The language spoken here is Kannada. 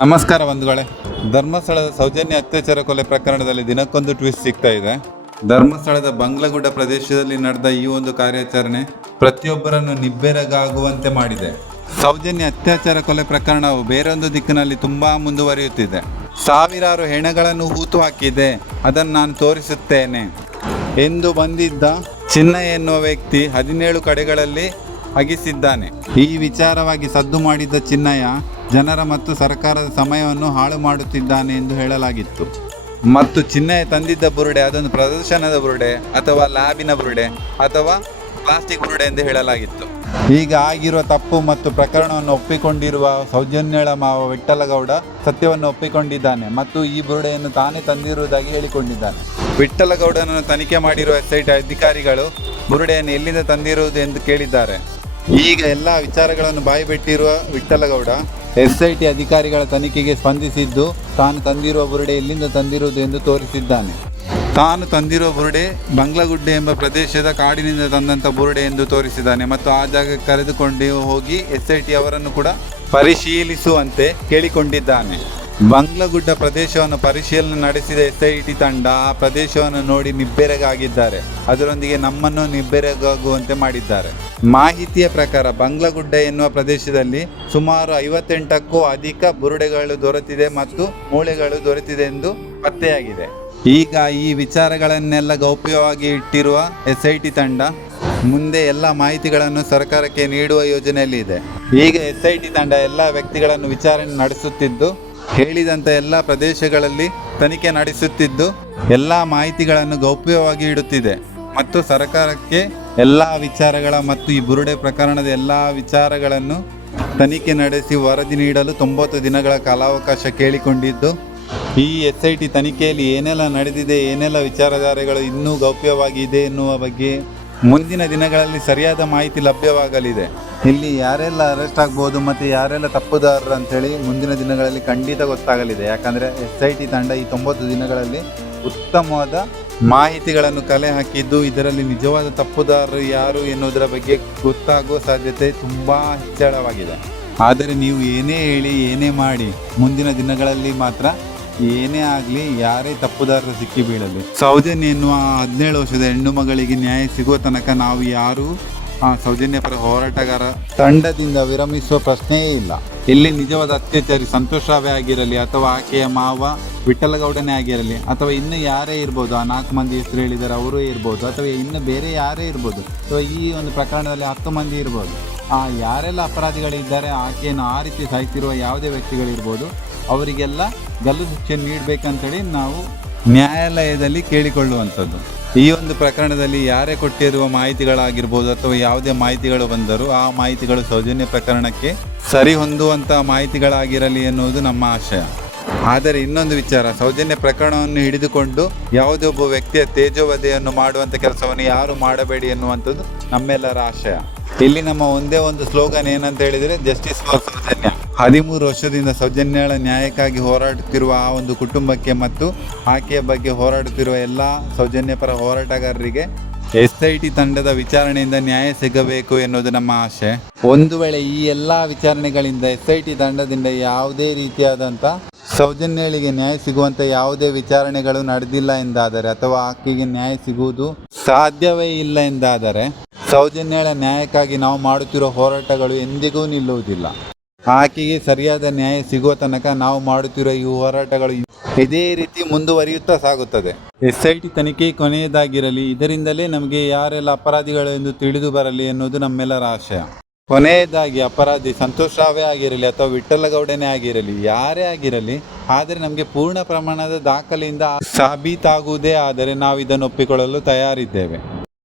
ನಮಸ್ಕಾರ ಬಂಧುಗಳೇ. ಧರ್ಮಸ್ಥಳದ ಸೌಜನ್ಯ ಅತ್ಯಾಚಾರ ಕೊಲೆ ಪ್ರಕರಣದಲ್ಲಿ ದಿನಕ್ಕೊಂದು ಟ್ವಿಸ್ಟ್ ಸಿಗ್ತಾ ಇದೆ. ಧರ್ಮಸ್ಥಳದ ಬಂಗ್ಲಗುಡ್ಡ ಪ್ರದೇಶದಲ್ಲಿ ನಡೆದ ಈ ಒಂದು ಕಾರ್ಯಾಚರಣೆ ಪ್ರತಿಯೊಬ್ಬರನ್ನು ನಿಬ್ಬೆರಗಾಗುವಂತೆ ಮಾಡಿದೆ. ಸೌಜನ್ಯ ಅತ್ಯಾಚಾರ ಕೊಲೆ ಪ್ರಕರಣವು ಬೇರೊಂದು ದಿಕ್ಕಿನಲ್ಲಿ ತುಂಬಾ ಮುಂದುವರಿಯುತ್ತಿದೆ. ಸಾವಿರಾರು ಹೆಣಗಳನ್ನು ಹೂತು ಹಾಕಿದೆ, ಅದನ್ನು ನಾನು ತೋರಿಸುತ್ತೇನೆ ಎಂದು ಬಂದಿದ್ದ ಚಿನ್ನ ಎನ್ನುವ ವ್ಯಕ್ತಿ 17 ಕಡೆಗಳಲ್ಲಿ ಅಗಿಸಿದ್ದಾನೆ. ಈ ವಿಚಾರವಾಗಿ ಸದ್ದು ಮಾಡಿದ್ದ ಚಿನ್ನಯ್ಯ ಜನರ ಮತ್ತು ಸರ್ಕಾರದ ಸಮಯವನ್ನು ಹಾಳು ಮಾಡುತ್ತಿದ್ದಾನೆ ಎಂದು ಹೇಳಲಾಗಿತ್ತು. ಮತ್ತು ಚಿನ್ನಯ್ಯ ತಂದಿದ್ದ ಬುರುಡೆ ಅದೊಂದು ಪ್ರದರ್ಶನದ ಬುರುಡೆ ಅಥವಾ ಲ್ಯಾಬಿನ ಬುರುಡೆ ಅಥವಾ ಪ್ಲಾಸ್ಟಿಕ್ ಬುರುಡೆ ಎಂದು ಹೇಳಲಾಗಿತ್ತು. ಈಗ ಆಗಿರುವ ತಪ್ಪು ಮತ್ತು ಪ್ರಕರಣವನ್ನು ಒಪ್ಪಿಕೊಂಡಿರುವ ಸೌಜನ್ಯಳ ಮಾವ ವಿಠ್ಠಲಗೌಡ ಸತ್ಯವನ್ನು ಒಪ್ಪಿಕೊಂಡಿದ್ದಾನೆ ಮತ್ತು ಈ ಬುರುಡೆಯನ್ನು ತಾನೇ ತಂದಿರುವುದಾಗಿ ಹೇಳಿಕೊಂಡಿದ್ದಾನೆ. ವಿಠ್ಠಲಗೌಡನನ್ನು ತನಿಖೆ ಮಾಡಿರುವ SIT ಅಧಿಕಾರಿಗಳು ಬುರುಡೆಯನ್ನು ಎಲ್ಲಿಂದ ತಂದಿರುವುದು ಎಂದು ಕೇಳಿದ್ದಾರೆ. ಈಗ ಎಲ್ಲ ವಿಚಾರಗಳನ್ನು ಬಾಯಿಬಿಟ್ಟಿರುವ ವಿಠ್ಠಲಗೌಡ SIT ಅಧಿಕಾರಿಗಳ ತನಿಖೆಗೆ ಸ್ಪಂದಿಸಿದ್ದು ತಾನು ತಂದಿರುವ ಬುರುಡೆ ಎಲ್ಲಿಂದ ತಂದಿರುವುದು ಎಂದು ತೋರಿಸಿದ್ದಾನೆ. ತಾನು ತಂದಿರುವ ಬುರುಡೆ ಬಂಗ್ಲಗುಡ್ಡೆ ಎಂಬ ಪ್ರದೇಶದ ಕಾಡಿನಿಂದ ತಂದಂಥ ಬುರುಡೆ ಎಂದು ತೋರಿಸಿದ್ದಾನೆ ಮತ್ತು ಆ ಜಾಗಕ್ಕೆ ಕರೆದುಕೊಂಡು ಹೋಗಿ SIT ಅವರನ್ನು ಕೂಡ ಪರಿಶೀಲಿಸುವಂತೆ ಕೇಳಿಕೊಂಡಿದ್ದಾನೆ. ಬಂಗ್ಲಗುಡ್ಡ ಪ್ರದೇಶವನ್ನು ಪರಿಶೀಲನೆ ನಡೆಸಿದ SIT ತಂಡ ಆ ಪ್ರದೇಶವನ್ನು ನೋಡಿ ನಿಬ್ಬೆರಗಾಗಿದ್ದಾರೆ. ಅದರೊಂದಿಗೆ ನಮ್ಮನ್ನು ನಿಬ್ಬೆರಗಾಗುವಂತೆ ಮಾಡಿದ್ದಾರೆ. ಮಾಹಿತಿಯ ಪ್ರಕಾರ ಬಂಗ್ಲಗುಡ್ಡ ಎನ್ನುವ ಪ್ರದೇಶದಲ್ಲಿ ಸುಮಾರು 58ಕ್ಕೂ ಅಧಿಕ ಬುರುಡೆಗಳು ದೊರೆತಿದೆ ಮತ್ತು ಮೂಳೆಗಳು ದೊರೆತಿದೆ ಎಂದು ಪತ್ತೆಯಾಗಿದೆ. ಈಗ ಈ ವಿಚಾರಗಳನ್ನೆಲ್ಲ ಗೌಪ್ಯವಾಗಿ ಇಟ್ಟಿರುವ SIT ತಂಡ ಮುಂದೆ ಎಲ್ಲ ಮಾಹಿತಿಗಳನ್ನು ಸರ್ಕಾರಕ್ಕೆ ನೀಡುವ ಯೋಜನೆಯಲ್ಲಿ ಇದೆ. ಈಗ SIT ತಂಡ ಎಲ್ಲ ವ್ಯಕ್ತಿಗಳನ್ನು ವಿಚಾರಣೆ ನಡೆಸುತ್ತಿದ್ದು, ಹೇಳಿದಂಥ ಎಲ್ಲ ಪ್ರದೇಶಗಳಲ್ಲಿ ತನಿಖೆ ನಡೆಸುತ್ತಿದ್ದು, ಎಲ್ಲ ಮಾಹಿತಿಗಳನ್ನು ಗೌಪ್ಯವಾಗಿ ಇಡುತ್ತಿದೆ ಮತ್ತು ಸರ್ಕಾರಕ್ಕೆ ಎಲ್ಲ ವಿಚಾರಗಳ ಮತ್ತು ಈ ಬುರುಡೆ ಪ್ರಕರಣದ ಎಲ್ಲ ವಿಚಾರಗಳನ್ನು ತನಿಖೆ ನಡೆಸಿ ವರದಿ ನೀಡಲು 90 ದಿನಗಳ ಕಾಲಾವಕಾಶ ಕೇಳಿಕೊಂಡಿದ್ದು, ಈ SIT ತನಿಖೆಯಲ್ಲಿ ಏನೆಲ್ಲ ನಡೆದಿದೆ, ಏನೆಲ್ಲ ವಿಚಾರಧಾರೆಗಳು ಇನ್ನೂ ಗೌಪ್ಯವಾಗಿ ಇದೆ ಎನ್ನುವ ಬಗ್ಗೆ ಮುಂದಿನ ದಿನಗಳಲ್ಲಿ ಸರಿಯಾದ ಮಾಹಿತಿ ಲಭ್ಯವಾಗಲಿದೆ. ಇಲ್ಲಿ ಯಾರೆಲ್ಲ ಅರೆಸ್ಟ್ ಆಗ್ಬೋದು ಮತ್ತು ಯಾರೆಲ್ಲ ತಪ್ಪುದಾರರು ಅಂಥೇಳಿ ಮುಂದಿನ ದಿನಗಳಲ್ಲಿ ಖಂಡಿತ ಗೊತ್ತಾಗಲಿದೆ. ಯಾಕಂದರೆ SIT ತಂಡ ಈ 90 ದಿನಗಳಲ್ಲಿ ಉತ್ತಮವಾದ ಮಾಹಿತಿಗಳನ್ನು ಕಲೆ ಹಾಕಿದ್ದು, ಇದರಲ್ಲಿ ನಿಜವಾದ ತಪ್ಪುದಾರರು ಯಾರು ಎನ್ನುವುದರ ಬಗ್ಗೆ ಗೊತ್ತಾಗುವ ಸಾಧ್ಯತೆ ತುಂಬ ಹೆಚ್ಚಳವಾಗಿದೆ. ಆದರೆ ನೀವು ಏನೇ ಹೇಳಿ ಏನೇ ಮಾಡಿ ಮುಂದಿನ ದಿನಗಳಲ್ಲಿ ಮಾತ್ರ ಏನೇ ಆಗಲಿ ಯಾರೇ ತಪ್ಪುದಾರರು ಸಿಕ್ಕಿ ಬೀಳಲಿ, ಸೌಜನ್ಯ ಎನ್ನುವ 17 ವರ್ಷದ ಹೆಣ್ಣು ಮಗಳಿಗೆ ನ್ಯಾಯ ಸಿಗುವ ತನಕ ನಾವು ಯಾರೂ ಆ ಸೌಜನ್ಯ ಪರ ಹೋರಾಟಗಾರ ತಂಡದಿಂದ ವಿರಮಿಸುವ ಪ್ರಶ್ನೆಯೇ ಇಲ್ಲ. ಇಲ್ಲಿ ನಿಜವಾದ ಅತ್ಯಾಚಾರಿ ಸಂತೋಷ್ ರಾವೆ ಆಗಿರಲಿ ಅಥವಾ ಆಕೆಯ ಮಾವ ವಿಠ್ಠಲಗೌಡನೇ ಆಗಿರಲಿ ಅಥವಾ ಇನ್ನು ಯಾರೇ ಇರ್ಬೋದು, ಆ 4 ಮಂದಿ ಹೆಸರು ಹೇಳಿದ್ದಾರೆ ಅವರೂ ಇರ್ಬೋದು, ಅಥವಾ ಇನ್ನು ಬೇರೆ ಯಾರೇ ಇರ್ಬೋದು, ಅಥವಾ ಈ ಒಂದು ಪ್ರಕರಣದಲ್ಲಿ 10 ಮಂದಿ ಇರ್ಬೋದು, ಯಾರೆಲ್ಲ ಅಪರಾಧಿಗಳಿದ್ದಾರೆ ಆಕೆಯನ್ನು ಆ ರೀತಿ ಸಾಯ್ತಿರುವ ಯಾವುದೇ ವ್ಯಕ್ತಿಗಳಿರ್ಬೋದು, ಅವರಿಗೆಲ್ಲ ಗಲ್ಲು ಶಿಕ್ಷೆ ನೀಡಬೇಕಂತೇಳಿ ನಾವು ನ್ಯಾಯಾಲಯದಲ್ಲಿ ಕೇಳಿಕೊಳ್ಳುವಂಥದ್ದು. ಈ ಒಂದು ಪ್ರಕರಣದಲ್ಲಿ ಯಾರೇ ಕೊಟ್ಟಿರುವ ಮಾಹಿತಿಗಳಾಗಿರ್ಬೋದು ಅಥವಾ ಯಾವುದೇ ಮಾಹಿತಿಗಳು ಬಂದರೂ ಆ ಮಾಹಿತಿಗಳು ಸೌಜನ್ಯ ಪ್ರಕರಣಕ್ಕೆ ಸರಿ ಹೊಂದುವಂಥ ಮಾಹಿತಿಗಳಾಗಿರಲಿ ಎನ್ನುವುದು ನಮ್ಮ ಆಶಯ. ಆದರೆ ಇನ್ನೊಂದು ವಿಚಾರ, ಸೌಜನ್ಯ ಪ್ರಕರಣವನ್ನು ಹಿಡಿದುಕೊಂಡು ಯಾವುದೇ ಒಬ್ಬ ವ್ಯಕ್ತಿಯ ತೇಜೋವಧೆಯನ್ನು ಮಾಡುವಂಥ ಕೆಲಸವನ್ನು ಯಾರು ಮಾಡಬೇಡಿ ಎನ್ನುವಂಥದ್ದು ನಮ್ಮೆಲ್ಲರ ಆಶಯ. ಇಲ್ಲಿ ನಮ್ಮ ಒಂದೇ ಒಂದು ಸ್ಲೋಗನ್ ಏನಂತ ಹೇಳಿದರೆ, ಜಸ್ಟಿಸ್ ಫಾರ್ ಸೌಜನ್ಯ. 13 ವರ್ಷದಿಂದ ಸೌಜನ್ಯಳ ನ್ಯಾಯಕ್ಕಾಗಿ ಹೋರಾಡುತ್ತಿರುವ ಆ ಒಂದು ಕುಟುಂಬಕ್ಕೆ ಮತ್ತು ಆಕೆಯ ಬಗ್ಗೆ ಹೋರಾಡುತ್ತಿರುವ ಎಲ್ಲ ಸೌಜನ್ಯ ಪರ ಹೋರಾಟಗಾರರಿಗೆ SIT ತಂಡದ ವಿಚಾರಣೆಯಿಂದ ನ್ಯಾಯ ಸಿಗಬೇಕು ಎನ್ನುವುದು ನಮ್ಮ ಆಶೆ. ಒಂದು ವೇಳೆ ಈ ಎಲ್ಲ ವಿಚಾರಣೆಗಳಿಂದ SIT ತಂಡದಿಂದ ಯಾವುದೇ ರೀತಿಯಾದಂಥ ಸೌಜನ್ಯಳಿಗೆ ನ್ಯಾಯ ಸಿಗುವಂಥ ಯಾವುದೇ ವಿಚಾರಣೆಗಳು ನಡೆದಿಲ್ಲ ಎಂದಾದರೆ ಅಥವಾ ಆಕೆಗೆ ನ್ಯಾಯ ಸಿಗುವುದು ಸಾಧ್ಯವೇ ಇಲ್ಲ ಎಂದಾದರೆ ಸೌಜನ್ಯಳ ನ್ಯಾಯಕ್ಕಾಗಿ ನಾವು ಮಾಡುತ್ತಿರುವ ಹೋರಾಟಗಳು ಎಂದಿಗೂ ನಿಲ್ಲುವುದಿಲ್ಲ. ಆಕೆಗೆ ಸರಿಯಾದ ನ್ಯಾಯ ಸಿಗುವ ತನಕ ನಾವು ಮಾಡುತ್ತಿರುವ ಈ ಹೋರಾಟಗಳು ಇದೇ ರೀತಿ ಮುಂದುವರಿಯುತ್ತಾ ಸಾಗುತ್ತದೆ. SIT ತನಿಖೆ ಕೊನೆಯದಾಗಿರಲಿ, ಇದರಿಂದಲೇ ನಮಗೆ ಯಾರೆಲ್ಲ ಅಪರಾಧಿಗಳು ಎಂದು ತಿಳಿದು ಬರಲಿ ಎನ್ನುವುದು ನಮ್ಮೆಲ್ಲರ ಆಶಯ. ಕೊನೆಯದಾಗಿ ಅಪರಾಧಿ ಸಂತೋಷ್ ರಾವೆ ಆಗಿರಲಿ ಅಥವಾ ವಿಠ್ಠಲಗೌಡನೇ ಆಗಿರಲಿ, ಯಾರೇ ಆಗಿರಲಿ, ಆದರೆ ನಮಗೆ ಪೂರ್ಣ ಪ್ರಮಾಣದ ದಾಖಲೆಯಿಂದ ಸಾಬೀತಾಗುವುದೇ ಆದರೆ ನಾವು ಇದನ್ನು ಒಪ್ಪಿಕೊಳ್ಳಲು ತಯಾರಿದ್ದೇವೆ.